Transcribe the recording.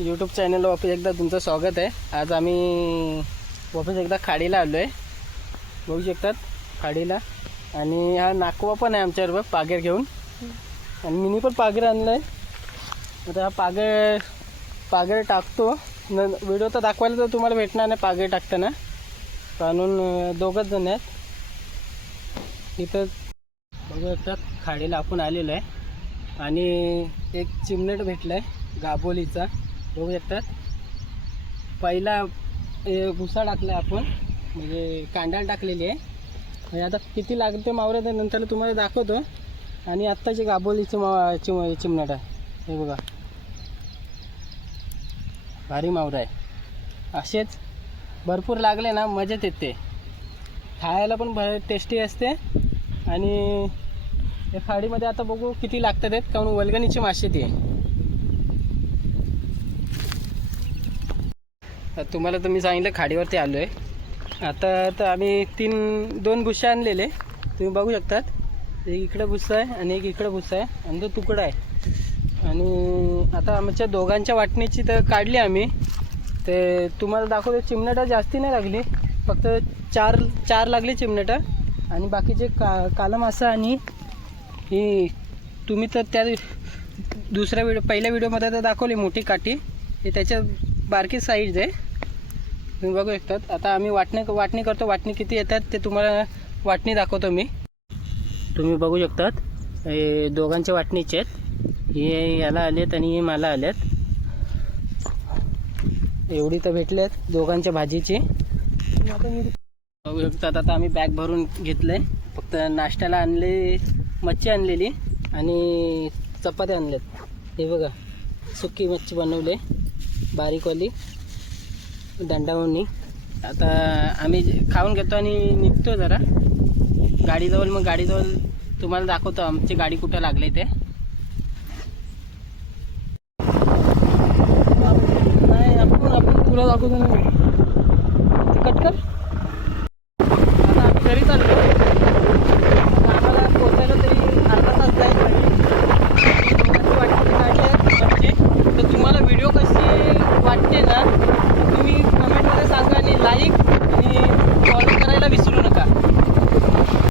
YouTube चॅनलवर वापस एकदा तुमचं स्वागत आहे। आज आम्ही वापस एकदा खाडीला आलो आहे, बघू शकतात खाडीला। आणि हा नाकवा पण आहे आमच्याबरोबर पागेर घेऊन, आणि मिनी पण पागेर आणलं आहे। आता हा पागेर टाकतो न, व्हिडिओ तर दाखवायला तर तुम्हाला भेटणार नाही पागेर टाकताना, कारण दोघंच जण आहेत इथं। बघू शकतात खाडीला आपण आलेलो आहे आणि एक चिमणट भेटला आहे गाबोलीचा, बघू शकतात। पहिला भुसा टाकला आपण, म्हणजे कांडाळ टाकलेली आहे, आणि आता किती लागते मावरे तर नंतर तुम्हाला दाखवतो। आणि आत्ताचे गाबोलीचं चिमणट आहे, हे बघा भारी मावरा आहे। असेच भरपूर लागले ना मजेत येते, खायला पण टेस्टी असते। आणि या खाडीमध्ये आता बघू किती लागतात आहेत, कारण वल्गणीची मासे ती आहे। तुम्हाला तर मी सांगितलं खाडीवरती आलो आहे। आता तर आम्ही दोन भुसे आणलेले, तुम्ही बघू शकतात। एक इकडं भुसा आहे आणि एक इकडं भुसा आहे, आणि तो तुकडा आहे। आणि आता आमच्या दोघांच्या वाटणीची तर काढली आम्ही, ते तुम्हाला दाखवतो। चिमणटं जास्ती नाही लागली, फक्त चार लागली चिमणटं, आणि बाकीचे काला मासा। आणि ही तुम्ही तर त्या दुसऱ्या पहिल्या व्हिडिओमध्ये तर दाखवली मोठी काठी, हे त्याच्या बारकी साईज आहे, तुम्ही बघू शकतात। आता आम्ही वाटणी करतो, वाटणी किती येतात ते तुम्हाला वाटणी दाखवतो मी। तुम्ही बघू शकतात हे दोघांच्या वाटणीचे आहेत, हे याला आलेत आणि हे मला आलेत। एवढी तर भेटले आहेत दोघांच्या भाजीची। आता मी बघू शकतात, आता आम्ही बॅग भरून घेतलं आहे। फक्त नाश्त्याला आणले मच्छी आणलेली आणि चपात्या आणल्यात, हे बघा सुकी मच्छी बनवले बारीकवाली दंडावणी। आता आम्ही खाऊन घेतो आणि निघतो जरा गाडीजवळ, मग गाडीजवळ तुम्हाला दाखवतो आमची गाडी कुठं लागली ते। नाही आपण तुला दाखवतो ना, कट कर।